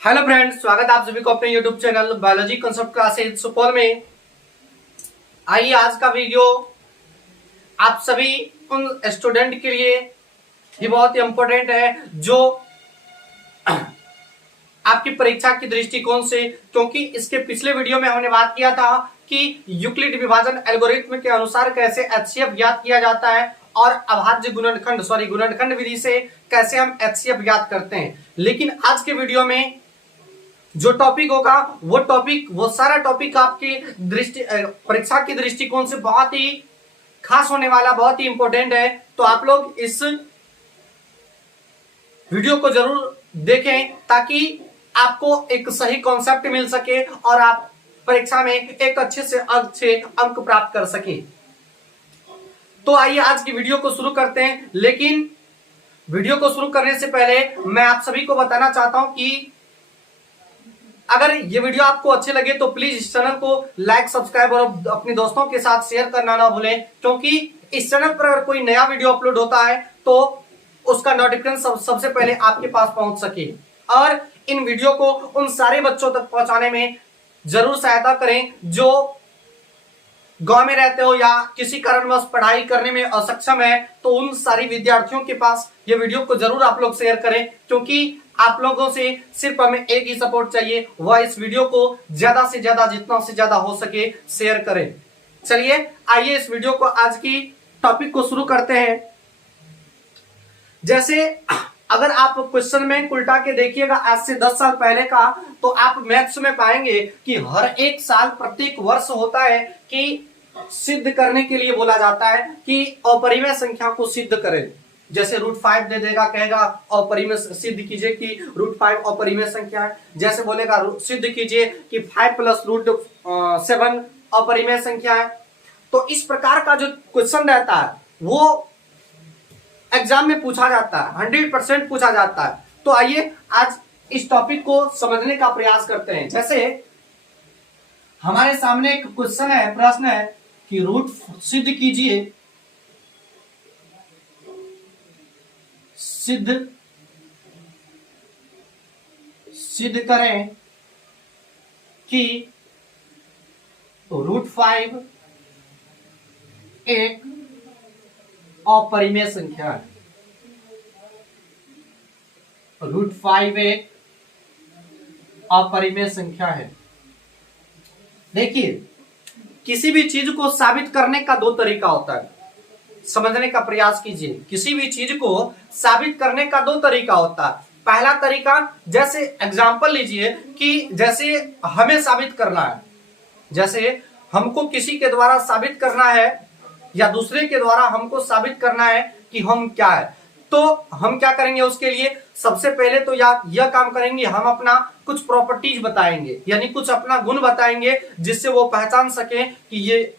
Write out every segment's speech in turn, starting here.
Hello friends, स्वागत है आप सभी को अपने YouTube channel biology concept classes Supaul में। आइए आज का वीडियो आप सभी उन स्टूडेंट के लिए भी बहुत ही इम्पोर्टेंट है जो आपकी परीक्षा की दृष्टिकोण से, क्योंकि इसके पिछले वीडियो में हमने बात किया था कि यूक्लिड विभाजन एल्गोरिथ्म के अनुसार कैसे एचसीएफ ज्ञात किया जाता है और अभाज्य गुणनखंड विधि से कैसे हम एचसीएफ ज्ञात करते हैं। लेकिन आज के वीडियो में जो टॉपिक होगा वो सारा टॉपिक आपकी परीक्षा की दृष्टिकोण से बहुत ही खास होने वाला, बहुत ही इंपॉर्टेंट है। तो आप लोग इस वीडियो को जरूर देखें ताकि आपको एक सही कॉन्सेप्ट मिल सके और आप परीक्षा में एक अच्छे अंक प्राप्त कर सके। तो आइए आज की वीडियो को शुरू करते हैं। लेकिन वीडियो को शुरू करने से पहले मैं आप सभी को बताना चाहता हूं कि अगर ये वीडियो आपको अच्छे लगे तो प्लीज इस चैनल को लाइक, सब्सक्राइब और अपने दोस्तों के साथ शेयर करना ना भूलें, क्योंकि इस चैनल पर अगर कोई नया वीडियो अपलोड होता है तो उसका नोटिफिकेशन सबसे पहले आपके पास पहुंच सके। और इन वीडियो को उन सारे बच्चों तक पहुंचाने में जरूर सहायता करें जो गांव में रहते हो या किसी कारणवश पढ़ाई करने में असक्षम है। तो उन सारी विद्यार्थियों के पास ये वीडियो को जरूर आप लोग शेयर करें, क्योंकि आप लोगों से सिर्फ हमें एक ही सपोर्ट चाहिए, वह इस वीडियो को ज्यादा से ज्यादा, जितना से ज्यादा हो सके शेयर करें। चलिए आइए इस वीडियो को, आज की टॉपिक को शुरू करते हैं। जैसे अगर आप क्वेश्चन में उल्टा के देखिएगा आज से 10 साल पहले का, तो आप मैथ्स में पाएंगे कि हर एक साल, प्रत्येक वर्ष होता है कि सिद्ध करने के लिए बोला जाता है कि अपरिमेय संख्या को सिद्ध करें। जैसे √5 दे देगा, कहेगा अपरिमेय सिद्ध कीजिए कि √5 अपरिमेय संख्या है। जैसे बोलेगा सिद्ध कीजिए कि 5 + √7 अपरिमेय संख्या है। तो इस प्रकार का जो क्वेश्चन रहता है वो एग्जाम में पूछा जाता है, 100% पूछा जाता है। तो आइए आज इस टॉपिक को समझने का प्रयास करते हैं। जैसे हमारे सामने एक क्वेश्चन है, प्रश्न है कि रूट सिद्ध कीजिए, सिद्ध करें कि √5 एक अपरिमेय संख्या है। √5 एक अपरिमेय संख्या है। देखिए, किसी भी चीज को साबित करने का दो तरीका होता है, समझने का प्रयास कीजिए। किसी भी चीज को साबित करने का दो तरीका होता है। पहला तरीका, जैसे एग्जांपल लीजिए कि जैसे हमें साबित करना है, जैसे हमको किसी के द्वारा साबित करना है या दूसरे के द्वारा हमको साबित करना है कि हम क्या है। तो हम क्या करेंगे, उसके लिए सबसे पहले तो यह काम करेंगे, हम अपना कुछ प्रॉपर्टीज बताएंगे, यानी कुछ अपना गुण बताएंगे जिससे वो पहचान सके कि ये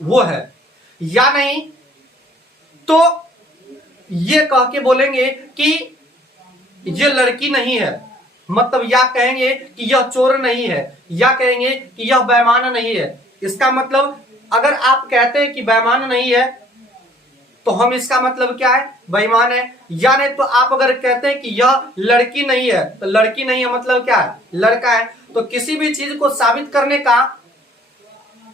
वो है या नहीं। तो ये कह के बोलेंगे कि ये लड़की नहीं है, मतलब या कहेंगे कि यह चोर नहीं है, या कहेंगे कि यह बेईमान नहीं है। इसका मतलब अगर आप कहते हैं कि बेईमान नहीं है तो हम इसका मतलब क्या है, बेईमान है। या नहीं तो आप अगर कहते हैं कि यह लड़की नहीं है तो लड़की नहीं है मतलब क्या है, लड़का है। तो किसी भी चीज को साबित करने का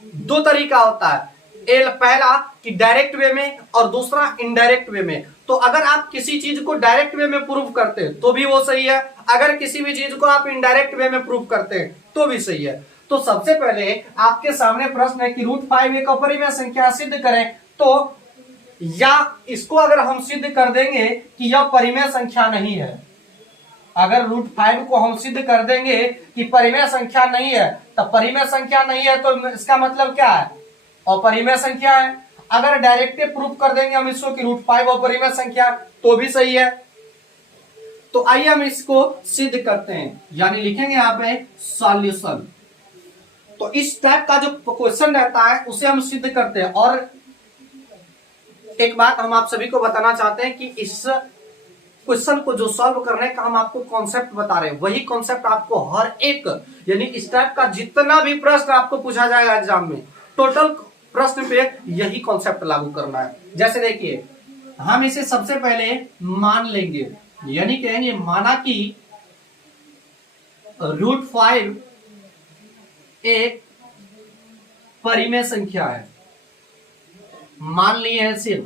दो तरीका होता है, पहला कि डायरेक्ट वे में और दूसरा इनडायरेक्ट वे में। तो अगर आप किसी चीज को डायरेक्ट वे में प्रूव करते हैं तो भी वो सही है, अगर किसी भी चीज को आप इनडायरेक्ट वे में प्रूव करते हैं तो भी सही है। तो सबसे पहले आपके सामने प्रश्न है कि √5 एक अपरिमेय संख्या सिद्ध करें। तो या इसको अगर हम सिद्ध कर देंगे कि यह परिमेय संख्या नहीं है, अगर √5 को हम सिद्ध कर देंगे कि परिमेय संख्या नहीं है, तब परिमेय संख्या नहीं है तो इसका मतलब क्या है, अपरिमेय संख्या है। अगर डायरेक्ट प्रूफ कर देंगे हम इसको कि √5 अपरिमेय संख्या, तो भी सही है। तो आइए हम इसको सिद्ध करते हैं, यानी लिखेंगे यहाँ पे सॉल्यूशन। तो इस टाइप का जो क्वेश्चन रहता है उसे हम सिद्ध करते हैं। और एक बात हम आप सभी को बताना चाहते हैं कि इस क्वेश्चन को जो सॉल्व करने का हम आपको कॉन्सेप्ट बता रहे हैं, वही कॉन्सेप्ट आपको हर एक, यानी इस टाइप का जितना भी प्रश्न आपको पूछा जाएगा एग्जाम में, टोटल प्रश्न पे यही कॉन्सेप्ट लागू करना है। जैसे देखिए, हम इसे सबसे पहले मान लेंगे, यानी कहेंगे माना कि √5 एक परिमेय संख्या है, मान लिए हैं सिर्फ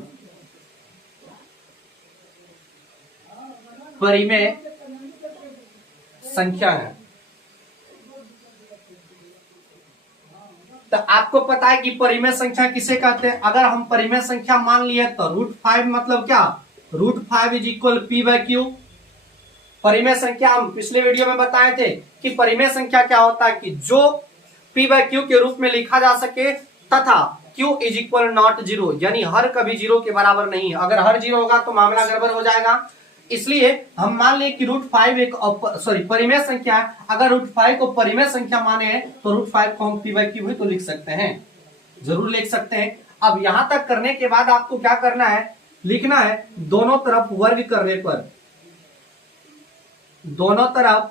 परिमेय संख्या है। तो आपको पता है कि परिमेय संख्या किसे कहते हैं। अगर हम परिमेय संख्या मान लिए तो √5 मतलब क्या, √5 इज इक्वल p/q। परिमेय संख्या हम पिछले वीडियो में बताए थे कि परिमेय संख्या क्या होता है कि जो p/q के रूप में लिखा जा सके तथा q इज इक्वल नॉट 0, यानी हर कभी 0 के बराबर नहीं। अगर हर 0 होगा तो मामला गड़बड़ हो जाएगा। इसलिए हम मान लें कि √5 एक परिमेय संख्या है। अगर √5 को परिमेय संख्या माने तो √5 को हम p/q भी तो लिख सकते हैं, जरूर लिख सकते हैं। अब यहां तक करने के बाद आपको क्या करना है, लिखना है दोनों तरफ वर्ग करने पर, दोनों तरफ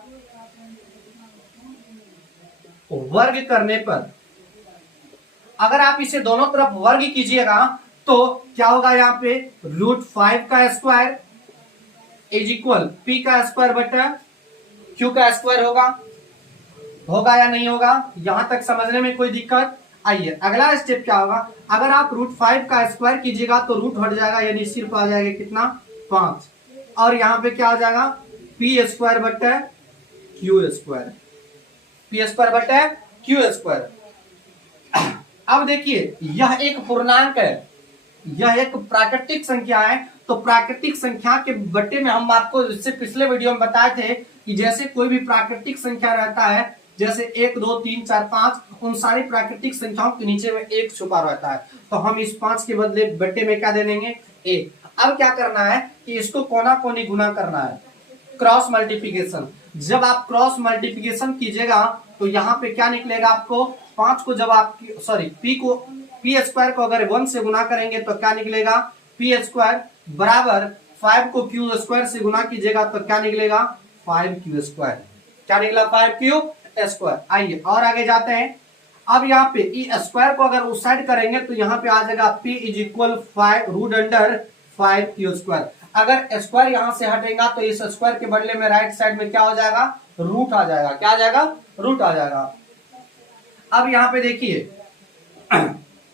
वर्ग करने पर अगर आप इसे दोनों तरफ वर्ग कीजिएगा तो क्या होगा, यहां पे √5 का स्क्वायर इज इक्वल p का स्क्वायर बटा q का स्क्वायर होगा या नहीं होगा। यहां तक समझने में कोई दिक्कत। आइए अगला स्टेप क्या होगा, अगर आप √5 का स्क्वायर कीजिएगा तो रूट हट जाएगा, यानी सिर्फ आ जाएगा कितना 5, और यहां पे क्या हो जाएगा p स्क्वायर बटा q स्क्वायर, p स्क्वायर बटा q स्क्वायर। अब देखिए यह एक पूर्णांक है, यह एक प्राकृतिक संख्या है। तो प्राकृतिक संख्या के बट्टे में हम आपको इससे पिछले वीडियो में बताए थे कि जैसे कोई भी प्राकृतिक संख्या रहता है, जैसे 1 2 3 4 5, उन सारी प्राकृतिक संख्याओं के नीचे में 1 छुपा रहता है। तो हम इस 5 के बदले बट्टे में क्या दे देंगे 1। अब क्या करना है कि इसको कोना कोनी गुना करना है, क्रॉस मल्टीप्लीकेशन। जब आप क्रॉस मल्टीप्लीकेशन कीजिएगा तो यहाँ पे क्या निकलेगा आपको, 5 को जब आप p स्क्वायर को अगर 1 से गुना करेंगे तो क्या निकलेगा p स्क्वायर बराबर 5 को q स्क्वायर से गुना कीजिएगा तो क्या निकलेगा 5q स्क्वायर। क्या निकला 5q स्क्वायर। आइए और आगे जाते हैं। अब यहाँ पे ई स्क्वायर को अगर उस साइड करेंगे तो यहाँ पे आ जाएगा p is equal 5√5q square. अगर स्क्वायर यहां से हटेगा तो इस स्क्वायर के बदले में राइट साइड में क्या हो जाएगा, रूट आ जाएगा। क्या आ जाएगा, रूट आ जाएगा। अब यहाँ पे देखिए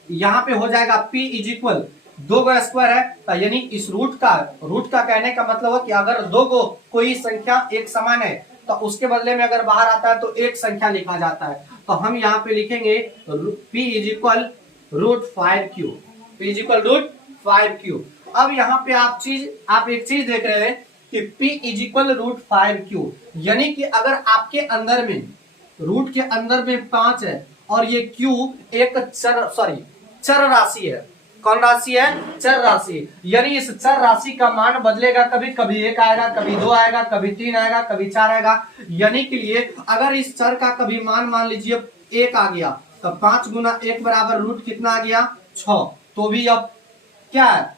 यहाँ पे हो जाएगा p इज इक्वल 2 का स्क्वायर है, तो यानी इस रूट का कहने का मतलब है कि अगर 2 को कोई संख्या एक समान है तो उसके बदले में अगर बाहर आता है तो एक संख्या लिखा जाता है। तो हम यहाँ पे लिखेंगे p is equal √5q, p is equal √5q। अब यहाँ पे आप एक चीज देख रहे हैं कि p इज इक्वल √5q, यानी कि अगर आपके अंदर में रूट के अंदर में 5 है और ये q एक चर राशि है। कौन राशि है, चर राशि। यानी इस चर राशि का मान बदलेगा, कभी कभी 1 आएगा, कभी 2 आएगा, कभी 3 आएगा, कभी 4 आएगा। यानी के लिए अगर इस चर का कभी मान लीजिए 1 आ गया तो 5 गुना 1 बराबर रूट कितना आ गया 6, तो भी अब क्या है,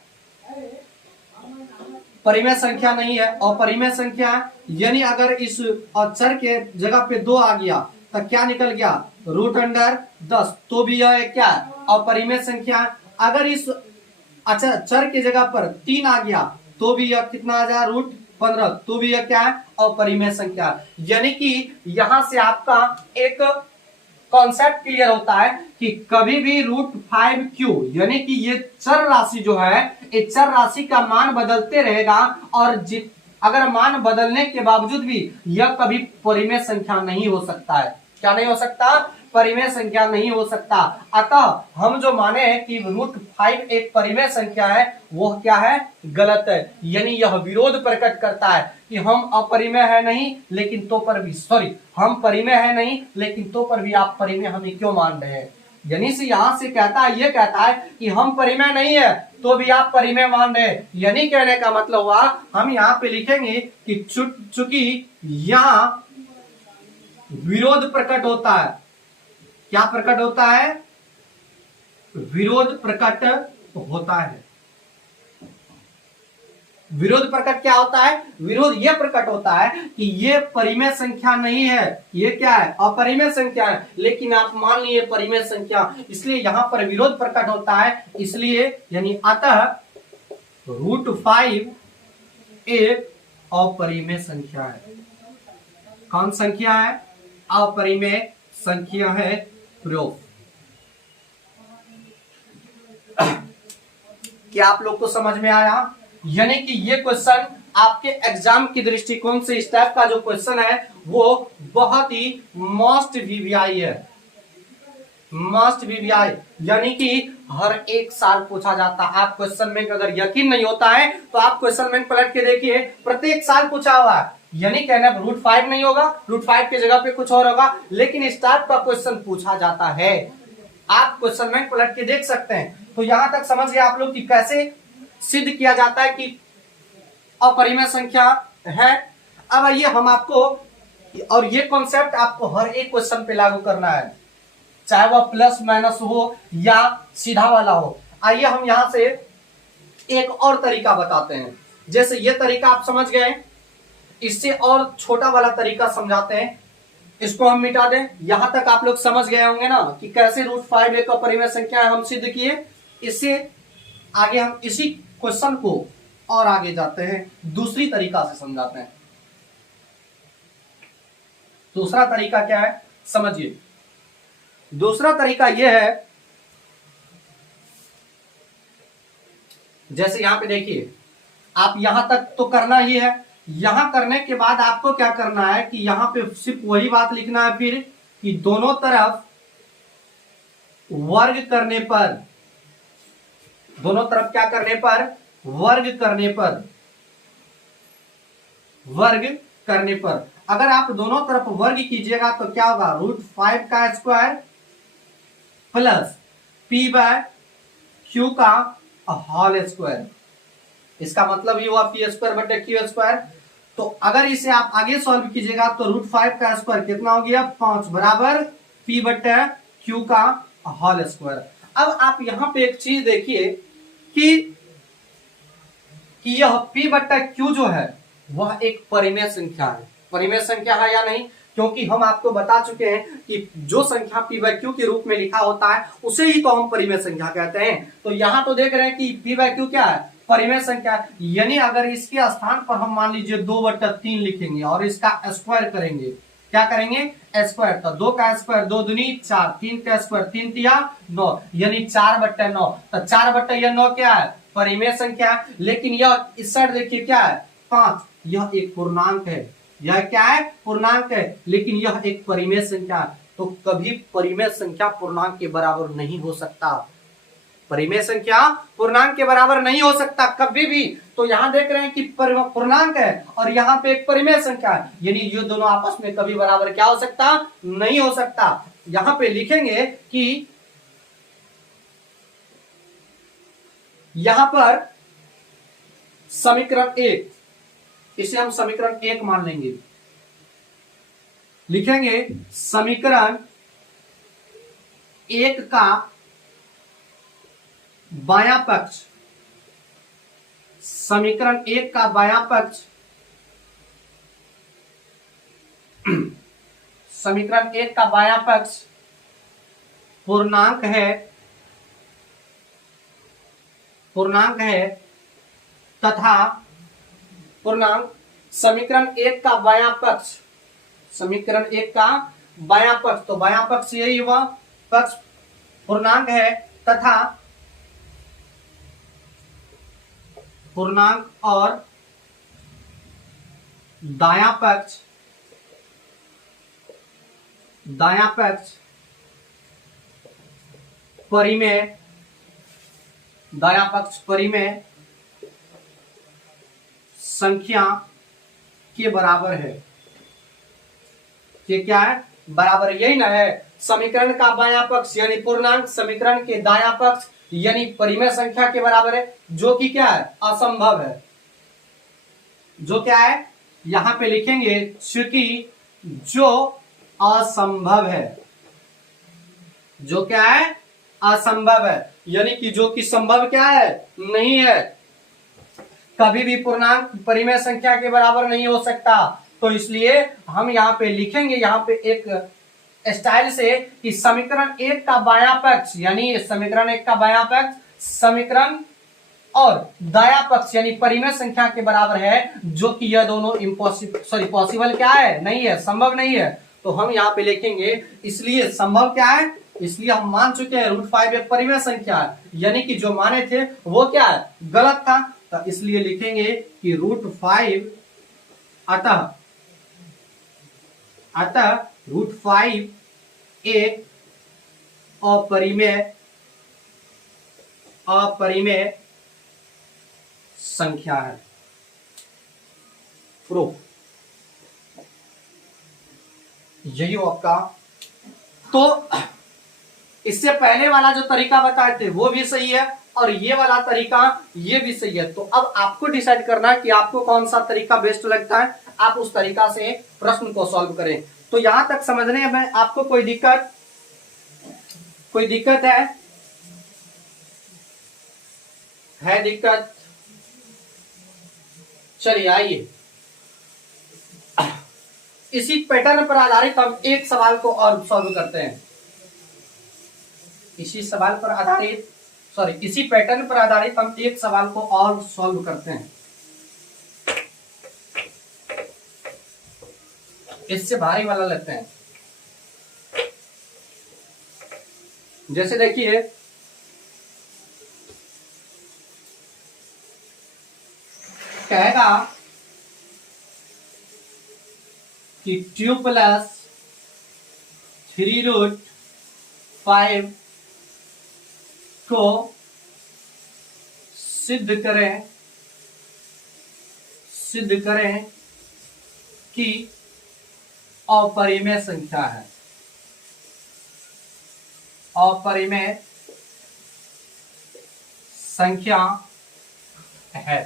परिमेय संख्या नहीं है, अपरिमेय संख्या है। यानी अगर इस चर के जगह पे 2 आ गया तो क्या निकल गया √10, तो भी यह क्या है, अपरिमेय संख्या। अगर इस चर की जगह पर 3 आ गया तो भी यह कितना आ जाए √15, तो भी यह क्या है, अपरिमेय संख्या। यानी कि यहां से आपका एक कॉन्सेप्ट क्लियर होता है कि कभी भी √5q यानी कि ये चर राशि जो है, इस चर राशि का मान बदलते रहेगा, और अगर मान बदलने के बावजूद भी यह कभी परिमेय संख्या नहीं हो सकता है। क्या नहीं हो सकता, परिमेय संख्या नहीं हो सकता। अतः हम जो माने हैं कि √5 एक परिमेय संख्या है, वो क्या है, गलत है। यानी यह विरोध प्रकट करता है कि हम अपरिमेय है नहीं लेकिन तो पर भी हम परिमेय है नहीं लेकिन तो पर भी आप परिमेय हमें क्यों मान रहे हैं। यानी से यहां से ये कहता है कि हम परिमेय नहीं है तो भी आप परिमेय मान रहे हैं। यानी कहने का मतलब हुआ, हम यहाँ पे लिखेंगे कि चूंकि यहां विरोध प्रकट होता है। क्या प्रकट होता है, विरोध प्रकट होता है। विरोध प्रकट क्या होता है, विरोध यह प्रकट होता है कि ये परिमेय संख्या नहीं है, ये क्या है, अपरिमेय संख्या है, लेकिन आप मान लिए परिमेय संख्या, इसलिए यहां पर विरोध प्रकट होता है। इसलिए यानी अतः √5 एक अपरिमेय संख्या है। कौन संख्या है, अपरिमेय संख्या है प्रूफ। क्या आप लोग को समझ में आया? यानी कि ये क्वेश्चन आपके एग्जाम की दृष्टिकोण से इस टाइप का जो क्वेश्चन है वो बहुत ही मस्ट वीवीआई है, मस्ट वीवीआई, यानी कि हर एक साल पूछा जाता है। आप क्वेश्चन बैंक अगर यकीन नहीं होता है तो आप क्वेश्चन बैंक पलट के देखिए, प्रत्येक साल पूछा हुआ है। यानी कहना √5 नहीं होगा, √5 की जगह पे कुछ और होगा, लेकिन इस टाइप का क्वेश्चन पूछा जाता है। आप क्वेश्चन बैंक पलट के देख सकते हैं। तो यहां तक समझ गए आप लोग कि कैसे सिद्ध किया जाता है कि अपरिमेय संख्या है। अब आइए हम आपको, और ये कॉन्सेप्ट आपको हर एक क्वेश्चन पे लागू करना है, चाहे वह प्लस माइनस हो या सीधा वाला हो। आइए हम यहां से एक और तरीका बताते हैं। जैसे ये तरीका आप समझ गए, इससे और छोटा वाला तरीका समझाते हैं। इसको हम मिटा दें। यहां तक आप लोग समझ गए होंगे ना कि कैसे √5 एक अपरिमेय संख्या है, हम सिद्ध किए। इससे आगे हम इसी क्वेश्चन को और आगे जाते हैं, दूसरी तरीका से समझाते हैं। दूसरा तरीका क्या है समझिए। दूसरा तरीका यह है, जैसे यहां पे देखिए, आप यहां तक तो करना ही है। यहां करने के बाद आपको क्या करना है कि यहां पे सिर्फ वही बात लिखना है फिर कि दोनों तरफ वर्ग करने पर, दोनों तरफ क्या करने पर, वर्ग करने पर, वर्ग करने पर। अगर आप दोनों तरफ वर्ग कीजिएगा तो क्या होगा, √5 का स्क्वायर प्लस p/q का होल स्क्वायर। इसका मतलब ये हुआ p²/q²। तो अगर इसे आप आगे सॉल्व कीजिएगा तो √5 का स्क्वायर कितना हो गया, 5 बराबर p/q का होल स्क्वायर। अब आप यहां पे एक चीज देखिए कि यह p/q जो है वह एक परिमेय संख्या है। परिमेय संख्या है या नहीं, क्योंकि हम आपको बता चुके हैं कि जो संख्या p/q के रूप में लिखा होता है उसे ही तो हम परिमेय संख्या कहते हैं। तो यहां तो देख रहे हैं कि p/q क्या है, परिमेय संख्या। यानी अगर इसके स्थान पर हम मान लीजिए 2/3 लिखेंगे और इसका स्क्वायर करेंगे, क्या करेंगे, स्क्वायर। तो 2 का स्क्वायर 2 दूनी 4, 3 का स्क्वायर 3 तिया 9, यानी 4/9। तो 4/9 क्या है, परिमेय संख्या। लेकिन यह इस साइड देखिए क्या है, 5, यह एक पूर्णांक है। यह क्या है, पूर्णांक है, लेकिन यह एक परिमेय संख्या है। तो कभी परिमेय संख्या पूर्णांक के बराबर नहीं हो सकता। परिमेय संख्या पूर्णांक के बराबर नहीं हो सकता कभी भी। तो यहां देख रहे हैं कि पूर्णांक है और यहां पे एक परिमेय संख्या है, यानी ये दोनों आपस में कभी बराबर क्या हो सकता, नहीं हो सकता। यहां पे लिखेंगे कि यहां पर समीकरण 1, इसे हम समीकरण 1 मान लेंगे। लिखेंगे समीकरण 1 का बायां पक्ष, समीकरण 1 का बायां पक्ष, समीकरण 1 का बायां पक्ष पूर्णांक है, पूर्णांक है तथा पूर्णांक, समीकरण 1 का बायां पक्ष, समीकरण 1 का बायां पक्ष, तो बायां पक्ष यही हुआ, पक्ष पूर्णांक है तथा पूर्णांक, और दायां पक्ष, दायां पक्ष परिमेय, दायां पक्ष परिमेय संख्या के बराबर है। ये क्या है, बराबर, यही ना है। समीकरण का बायां पक्ष यानी पूर्णांक समीकरण के दायां पक्ष यानी परिमेय संख्या के बराबर है, जो कि क्या है, असंभव है। जो क्या है, यहां पे लिखेंगे चूंकि जो असंभव है, जो क्या है, असंभव है, यानी कि जो कि संभव क्या है, नहीं है। कभी भी पूर्णांक परिमेय संख्या के बराबर नहीं हो सकता। तो इसलिए हम यहाँ पे लिखेंगे, यहाँ पे एक स्टाइल से कि समीकरण 1 का बायां पक्ष यानी समीकरण 1 का बायां पक्ष समीकरण और दायां पक्ष यानी परिमेय संख्या के बराबर है, जो कि यह दोनों इम्पॉसिबल, सॉरी पॉसिबल क्या है, नहीं है, संभव नहीं है। तो हम यहाँ पे लिखेंगे, इसलिए संभव क्या है, इसलिए हम मान चुके हैं √5 एक परिमेय संख्या है, यानी कि जो माने थे वो क्या है, गलत था। तो इसलिए लिखेंगे कि √5 अतः √5 एक अपरिमेय संख्या है। प्रूफ यही हो आपका। तो इससे पहले वाला जो तरीका बताए थे वो भी सही है और ये वाला तरीका ये भी सही है। तो अब आपको डिसाइड करना है कि आपको कौन सा तरीका बेस्ट लगता है, आप उस तरीका से प्रश्न को सॉल्व करें। तो यहां तक समझने में आपको कोई दिक्कत है दिक्कत? चलिए आइए, इसी पैटर्न पर आधारित हम एक सवाल को और सॉल्व करते हैं। इसी पैटर्न पर आधारित हम एक सवाल को और सॉल्व करते हैं। इससे भारी वाला लेते हैं। जैसे देखिए, कहेगा कि 2 + 3√5 को सिद्ध करें कि अपरिमेय संख्या है। अपरिमेय संख्या है।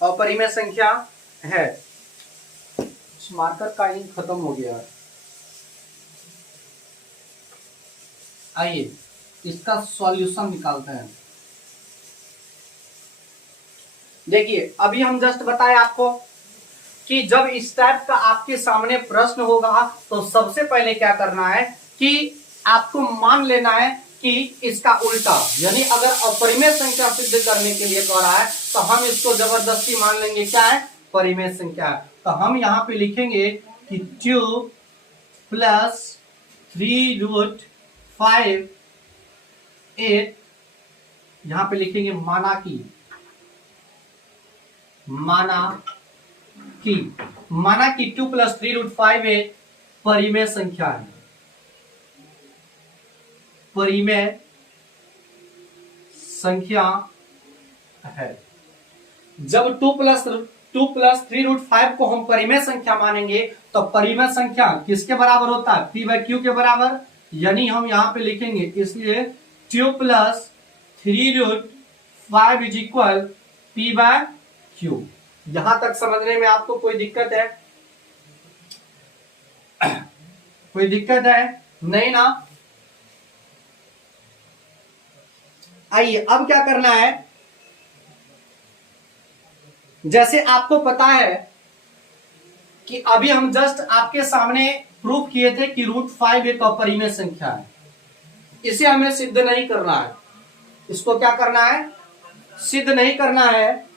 अपरिमेय संख्या है। मार्कर का इंक खत्म हो गया है। आइए इसका सॉल्यूशन निकालते हैं। देखिए, अभी हम जस्ट बताए आपको कि जब इस टाइप का आपके सामने प्रश्न होगा तो सबसे पहले क्या करना है कि आपको मान लेना है कि इसका उल्टा, यानी अगर अपरिमेय संख्या सिद्ध करने के लिए कह रहा है तो हम इसको जबरदस्ती मान लेंगे क्या है, परिमेय संख्या है। तो हम यहाँ पे लिखेंगे कि 2 + 3√5 8, यहां पे लिखेंगे माना कि 2 + 3√5 8 परिमेय संख्या है। परिमेय संख्या है। जब 2 + 3√5 को हम परिमेय संख्या मानेंगे तो परिमेय संख्या किसके बराबर होता है, p/q के बराबर। यानी हम यहां पे लिखेंगे, इसलिए 2 + 3√5 = p/q। यहां तक समझने में आपको कोई दिक्कत है? कोई दिक्कत है? नहीं ना। आइए अब क्या करना है, जैसे आपको पता है कि अभी हम जस्ट आपके सामने प्रूफ किए थे कि √5 एक अपरिमेय संख्या है। इसे हमें सिद्ध नहीं करना है। इसको क्या करना है, सिद्ध नहीं करना है।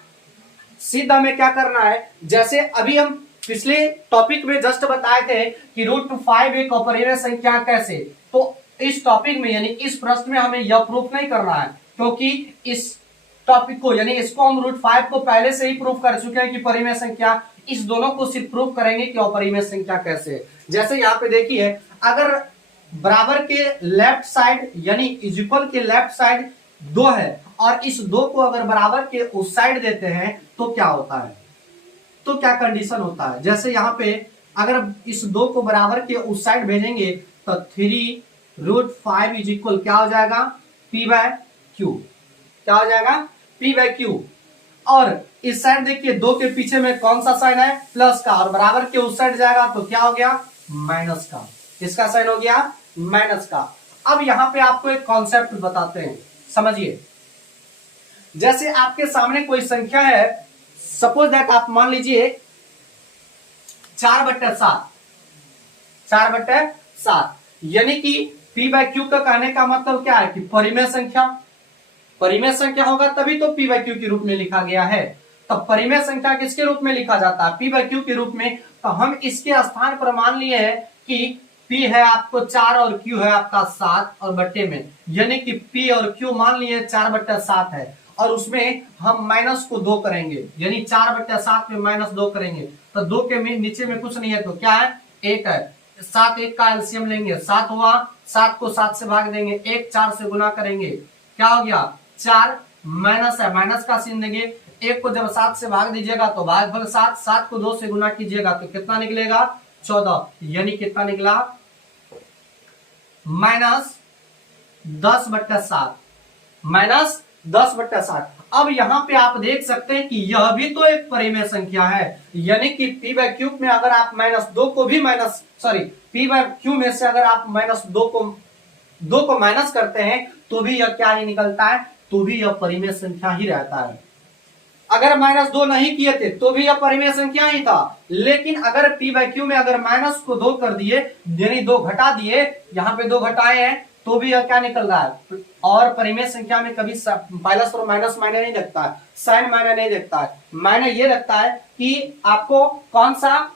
सिद्ध हमें क्या करना है, जैसे अभी हम पिछले टॉपिक में जस्ट बताए थे कि √5 एक अपरिमेय संख्या कैसे। तो इस टॉपिक में यानी इस प्रश्न में हमें यह प्रूफ नहीं करना है, क्योंकि इस टॉपिक को यानी इसको हम √5 को पहले से ही प्रूफ कर चुके हैं कि परिमेय संख्या। इस दोनों को सिर्फ प्रूफ करेंगे कि अपरिमेय संख्या कैसे। जैसे यहाँ पे देखिए, अगर बराबर के लेफ्ट साइड यानी इक्वल के लेफ्ट साइड 2 है और इस 2 को अगर बराबर के उस साइड देते हैं तो क्या होता है, तो क्या कंडीशन होता है। जैसे यहाँ पे अगर इस 2 को बराबर के उस साइड भेजेंगे तो 3√5 क्या हो जाएगा, p/q। क्या हो जाएगा, p/q। और इस साइड देखिए 2 के पीछे में कौन सा साइन है, प्लस का, और बराबर के उस साइड जाएगा तो क्या हो गया, माइनस का। किसका साइन हो गया, माइनस का। अब यहां पे आपको एक कॉन्सेप्ट बताते हैं, समझिए। जैसे आपके सामने कोई संख्या है, सपोज दैट आप मान लीजिए 4/7, 4/7, यानी कि p/q का कहने का मतलब क्या है कि परिमेय संख्या। परिमेय संख्या होगा तभी तो p/q के रूप में लिखा गया है। तो तो परिमेय संख्या किसके रूप में लिखा जाता है? p/q के रूप में। तो हम इसके स्थान पर मान लिए हैं कि p है आपको 4 और q है आपका 7 और बट्टे में, यानी कि p और q मान लिए 4/7 है और उसमें हम माइनस को 2 करेंगे, यानी 4/7 में -2 करेंगे तो 2 के नीचे में कुछ नहीं है तो क्या है? 1 है। 7 1 का एलसीएम लेंगे, 7 हुआ, 7 को 7 से भाग देंगे, 1 4 से गुना करेंगे, क्या हो गया? 4 माइनस है, माइनस का चिन्ह देंगे, 1 को जब 7 से भाग दीजिएगा तो भागफल 7, 7 को 2 से गुना कीजिएगा तो कितना निकलेगा? 14, यानी कितना निकला? -10/7, -10/7। अब यहाँ पे आप देख सकते हैं कि यह भी तो एक परिमेय संख्या है, यानी कि p/q में अगर आप -2 को भी p/q में से अगर आप -2 को माइनस करते हैं तो भी यह क्या ही निकलता है? तो भी यह परिमेय संख्या ही रहता है। अगर -2 नहीं किए थे तो भी यह परिमेय संख्या ही था, लेकिन अगर p/q में अगर माइनस को 2 कर दिए, यानी 2 घटा दिए, यहाँ पे 2 घटाए हैं तो भी यह क्या निकल रहा है? और परिमेय संख्या में कभी प्लस और माइनस मायने नहीं रखता है, साइन मायने नहीं रखता है, मायने ये रखता है कि आपको कौन सा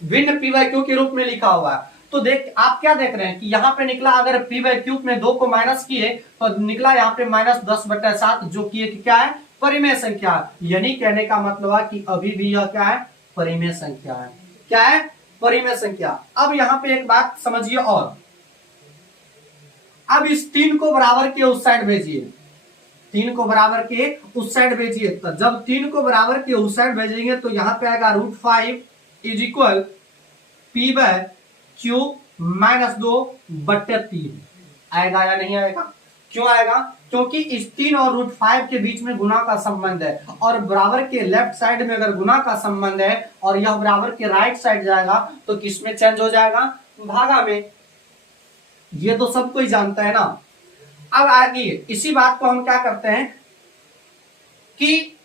भिन्न p/q के रूप में लिखा हुआ है। तो देख आप क्या देख रहे हैं कि यहाँ पे निकला, अगर p/q में 2 को माइनस किए तो निकला यहाँ पे -10/7, जो कि एक क्या है? परिमेय संख्या। यानी कहने का मतलब है कि अभी भी यह क्या है? परिमेय संख्या है। क्या है? परिमेय संख्या। अब यहाँ पे एक बात समझिए और, अब इस 3 को बराबर के उस साइड भेजिए, 3 को बराबर के उस साइड भेजिए। तो जब 3 को बराबर के उस साइड भेजेंगे तो यहाँ पे आएगा √5 = p/q -2/3 आएगा या नहीं आएगा? क्यों आएगा? क्योंकि इस 3 और √5 के बीच में गुना का संबंध है, और बराबर के लेफ्ट साइड में अगर गुना का संबंध है और यह बराबर के राइट साइड जाएगा तो किसमें चेंज हो जाएगा? भागा में। ये तो सब कोई जानता है ना। अब आगे इसी बात को हम क्या करते हैं कि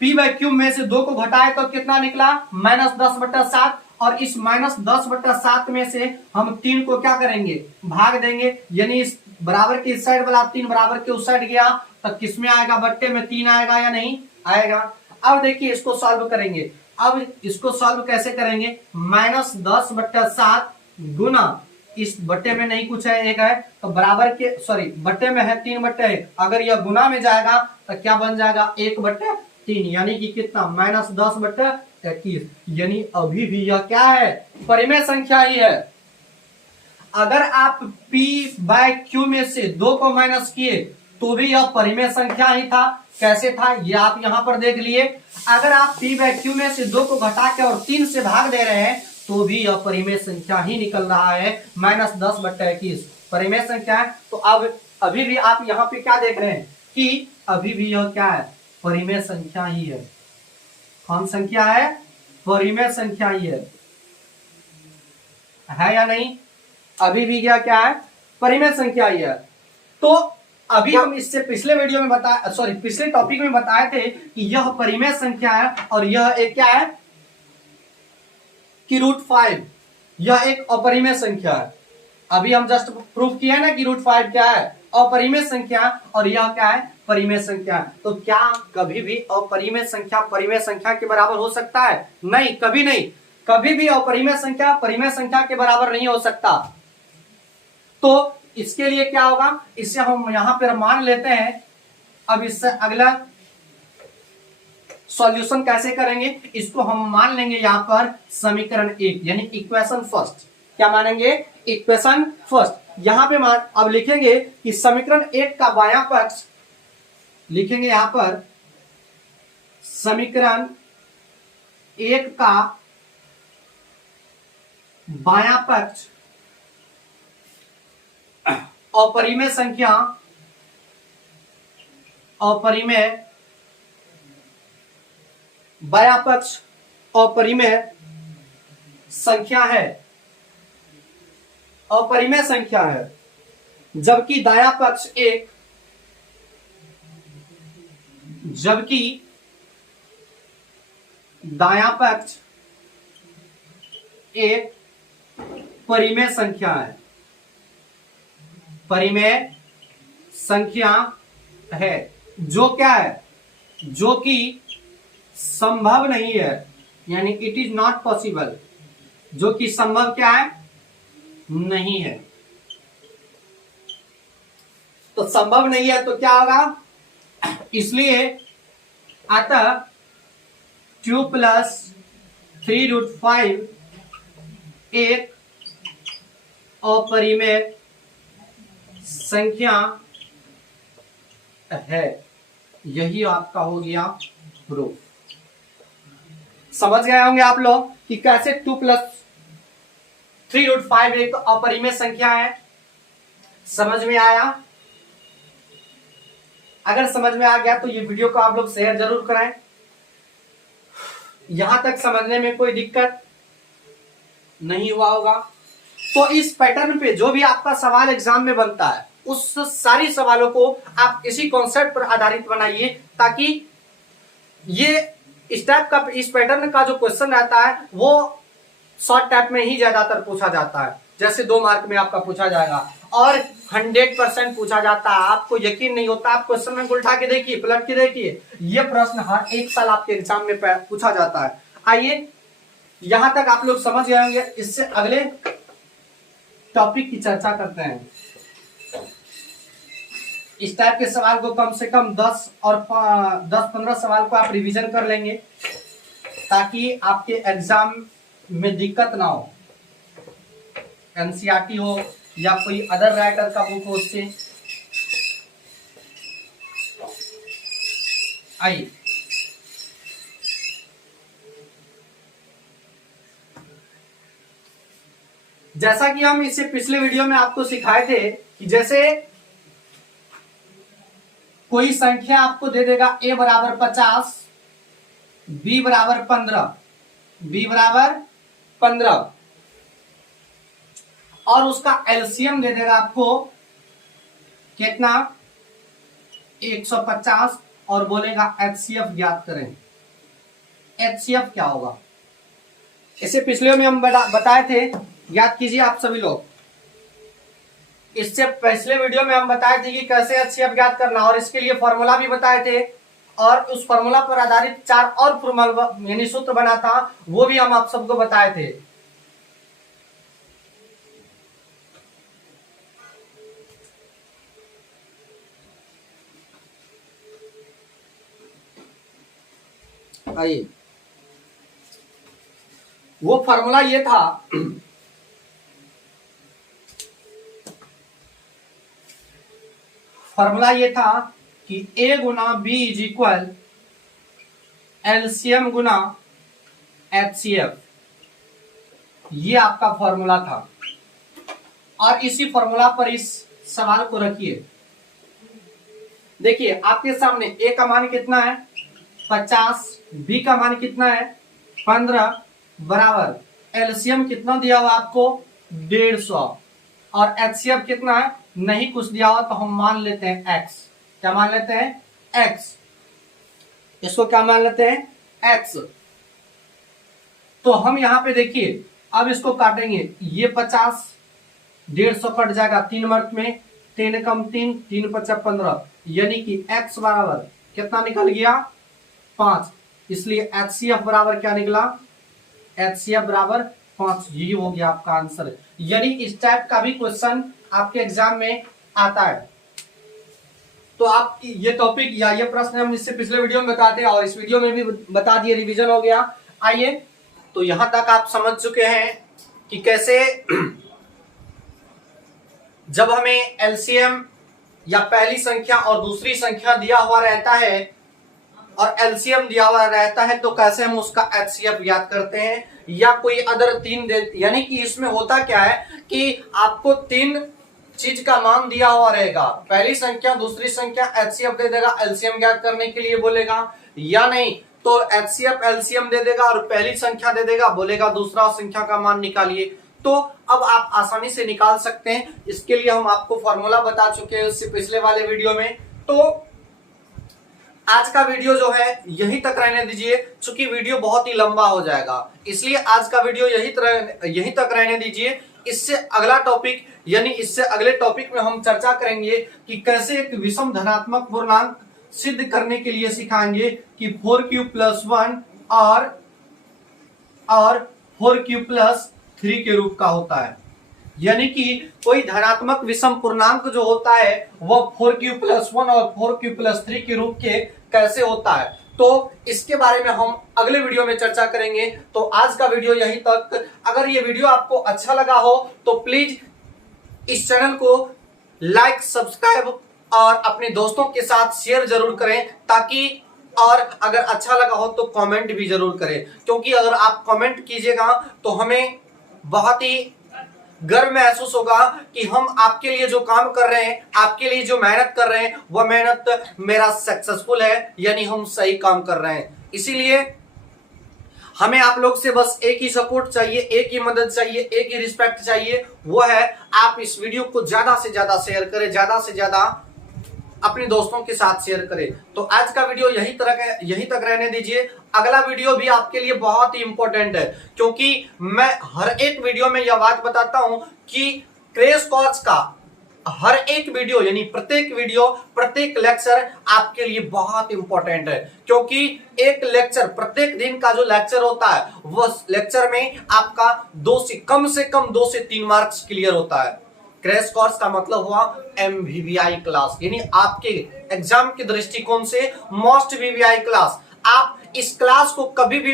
p/q में से 2 को घटाए तो कितना निकला? -10/7, और इस -10/7 में से हम 3 को क्या करेंगे? भाग देंगे, यानी इस बराबर के इस साइड वाला 3 बराबर के उस साइड गया तो किसमें आएगा? बट्टे में 3 आएगा या नहीं आएगा? अब देखिए इसको सॉल्व करेंगे। अब इसको सॉल्व कैसे करेंगे? -10/7 गुना इस बट्टे में नहीं कुछ है, एक है तो बराबर के बट्टे में है 3/1, अगर यह गुना में जाएगा तो क्या बन जाएगा? 1/3, यानी कि कितना? -10/21, यानी अभी भी यह क्या है? परिमेय संख्या ही है। अगर आप p/q में से 2 को माइनस किए तो भी यह परिमेय संख्या ही था। कैसे था ये आप यहां पर देख लिए। अगर आप p/q में से 2 को घटा के और 3 से भाग दे रहे हैं तो भी यह परिमेय संख्या ही निकल रहा है, -10/21 परिमेय संख्या है। तो अब अभी भी आप यहाँ पे क्या देख रहे हैं कि अभी भी यह क्या है? परिमेय संख्या ही है। कौन संख्या है? परिमेय संख्या ही है या नहीं? अभी भी क्या है? परिमेय संख्या ही है। तो अभी हम इससे पिछले वीडियो में पिछले टॉपिक में बताए थे कि यह परिमेय संख्या है और यह एक क्या है कि √5 यह एक अपरिमेय संख्या है। अभी हम जस्ट प्रूफ किया है ना कि √5 क्या है? अपरिमेय संख्या, और यह क्या है? परिमेय संख्या। तो क्या कभी भी अपरिमेय संख्या परिमेय संख्या के बराबर हो सकता है? नहीं, कभी नहीं। कभी भी अपरिमेय संख्या परिमेय संख्या के बराबर नहीं हो सकता। तो इसके लिए क्या होगा? इसे हम यहां पर मान लेते हैं। अब इससे अगला सॉल्यूशन कैसे करेंगे? इसको हम मान लेंगे यहां पर समीकरण 1, यानी इक्वेशन फर्स्ट। क्या मानेंगे? Equation first. यहां पे अब लिखेंगे कि समीकरण 1 का बायां पक्ष लिखेंगे, यहां पर समीकरण 1 का बायां पक्ष अपरिमेय संख्या बायां पक्ष अपरिमेय संख्या है, अपरिमेय संख्या है, जबकि दायां पक्ष एक परिमेय संख्या है, परिमेय संख्या है। जो क्या है? जो कि संभव नहीं है, यानी इट इज नॉट पॉसिबल, जो कि संभव क्या है, नहीं है। तो संभव नहीं है तो क्या होगा, इसलिए अतः 2 + 3√5 एक अपरिमेय संख्या है। यही आपका हो गया प्रूफ। समझ गए होंगे आप लोग कि कैसे 2 + 3√5 एक तो अपरिमेय संख्या है। समझ में आया? अगर समझ में आ गया तो ये वीडियो को आप लोग शेयर जरूर कराएं। यहां तक समझने में कोई दिक्कत नहीं हुआ होगा तो इस पैटर्न पे जो भी आपका सवाल एग्जाम में बनता है उस सारी सवालों को आप इसी कॉन्सेप्ट पर आधारित बनाइए, ताकि ये इस टाइप का, इस पैटर्न का जो क्वेश्चन रहता है वो शॉर्ट टाइप में ही ज्यादातर पूछा जाता है। जैसे 2 मार्क में आपका पूछा जाएगा और 100% पूछा जाता है। आपको यकीन नहीं होता, आप क्वेश्चन में उल्टा के देखिए, पलट के देखिए, ये प्रश्न हर एक साल आपके एग्जाम में पूछा जाता है। आइए, यहां तक आप लोग समझ गए होंगे। इससे अगले टॉपिक की चर्चा करते हैं। इस टाइप के सवाल को कम से कम 10 और 10-15 सवाल को आप रिवीजन कर लेंगे, ताकि आपके एग्जाम में दिक्कत ना हो। एनसीईआरटी हो या कोई अदर राइटर का बुक हो, उससे। आइए, जैसा कि हम इससे पिछले वीडियो में आपको सिखाए थे कि जैसे कोई संख्या आपको दे देगा a = 50, b = 15, b = 15 और उसका एलसीएम दे देगा आपको कितना, 150, और बोलेगा एचसीएफ ज्ञात करें। एचसीएफ क्या होगा, इसे पिछले में हम बताए थे, याद कीजिए आप सभी लोग। इससे पिछले वीडियो में हम बताए थे कि कैसे एचसीएफ ज्ञात करना, और इसके लिए फॉर्मूला भी बताए थे, और उस फॉर्मूला पर आधारित 4 और फॉर्मूला यानी सूत्र बना था, वो भी हम आप सबको बताए थे। आइए, वो फॉर्मूला ये था, फॉर्मूला ये था कि a × b = एलसीएम × एचसीएफ। ये आपका फॉर्मूला था, और इसी फॉर्मूला पर इस सवाल को रखिए। देखिए आपके सामने a का मान कितना है, 50, b का मान कितना है, 15, बराबर एलसीएम कितना दिया हुआ आपको, 150, और एचसीएफ कितना है, नहीं कुछ दिया हुआ, तो हम मान लेते हैं x। क्या मान लेते हैं, x। इसको क्या मान लेते हैं, x। तो हम यहां पे देखिए, अब इसको काटेंगे, ये 50, 150 कट जाएगा 3 मार्क में, 3 कम 3, 3 × 5 = 15, यानी कि x बराबर कितना निकल गया, 5। इसलिए एचसीएफ बराबर क्या निकला, एचसीएफ बराबर 5। यही हो गया आपका आंसर। यानी इस टाइप का भी क्वेश्चन आपके एग्जाम में आता है। तो आप ये टॉपिक या ये प्रश्न हम इससे पिछले वीडियो में बताते हैं, और इस वीडियो में भी बता दिए, रिवीजन हो गया। आइए, तो यहां तक आप समझ चुके हैं कि कैसे जब हमें एलसीएम या पहली संख्या और दूसरी संख्या दिया हुआ रहता है, और एलसीएम दिया हुआ रहता है, तो कैसे हम उसका एचसीएफ ज्ञात करते हैं, या कोई अदर 3 दे, यानी कि इसमें होता क्या है कि आपको 3 चीज का मान दिया हुआ रहेगा, पहली संख्या, दूसरी संख्या, एचसीएफ दे देगा, एलसीएम ज्ञात करने के लिए बोलेगा, या नहीं तो एचसीएफ एलसीएम दे देगा और पहली संख्या दे देगा, बोलेगा दूसरा संख्या का मान निकालिए। तो अब आप आसानी से निकाल सकते हैं। इसके लिए हम आपको फॉर्मूला बता चुके हैं उससे पिछले वाले वीडियो में। तो आज का वीडियो जो है यहीं तक रहने दीजिए, क्योंकि वीडियो बहुत ही लंबा हो जाएगा, इसलिए आज का वीडियो यहीं तक रहने दीजिए। इससे अगला टॉपिक, यानी इससे अगले टॉपिक में हम चर्चा करेंगे कि कैसे एक विषम धनात्मक पूर्णांक सिद्ध करने के लिए सिखाएंगे कि 4q+1 और 4q+3 के रूप का होता है। यानी कि कोई धनात्मक विषम पूर्णांक जो होता है वह 4q+1 और 4q+3 के रूप के कैसे होता है, तो इसके बारे में हम अगले वीडियो में चर्चा करेंगे। तो आज का वीडियो यहीं तक। अगर ये वीडियो आपको अच्छा लगा हो तो प्लीज इस चैनल को लाइक, सब्सक्राइब और अपने दोस्तों के साथ शेयर जरूर करें, ताकि और अगर अच्छा लगा हो तो कमेंट भी जरूर करें, क्योंकि अगर आप कमेंट कीजिएगा तो हमें बहुत ही गर्व महसूस होगा कि हम आपके लिए जो काम कर रहे हैं, आपके लिए जो मेहनत कर रहे हैं, वह मेहनत मेरा सक्सेसफुल है, यानी हम सही काम कर रहे हैं। इसीलिए हमें आप लोग से बस एक ही सपोर्ट चाहिए, एक ही मदद चाहिए, एक ही रिस्पेक्ट चाहिए, वो है आप इस वीडियो को ज्यादा से ज्यादा शेयर करें, ज्यादा से ज्यादा अपने दोस्तों के साथ शेयर करें। तो आज का वीडियो यहीं तक रहने दीजिए। अगला वीडियो भी आपके लिए बहुत ही इंपॉर्टेंट है, क्योंकि मैं हर एक वीडियो में यह बात बताता हूं कि क्रैश कोर्स का हर एक वीडियो, यानी प्रत्येक वीडियो, प्रत्येक लेक्चर आपके लिए बहुत इंपॉर्टेंट है, क्योंकि एक लेक्चर, प्रत्येक दिन का जो लेक्चर होता है वह लेक्चर में आपका कम से कम 2 से 3 मार्क्स क्लियर होता है। क्रैश कोर्स का मतलब हुआ MVVI क्लास, यानी आपके एग्जाम के दृष्टिकोण से मोस्ट VVI क्लास। आप इस क्लास को कभी भी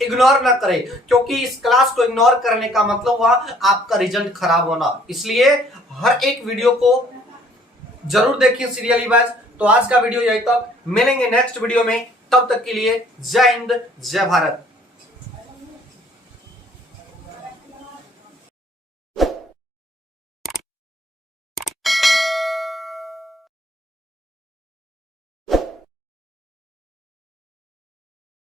इग्नोर ना करें, क्योंकि इस क्लास को इग्नोर करने का मतलब हुआ आपका रिजल्ट खराब होना। इसलिए हर एक वीडियो को जरूर देखिए सीरियली वाइज। तो आज का वीडियो यहीं तक, मिलेंगे नेक्स्ट वीडियो में, तब तक के लिए जय हिंद, जय भारत।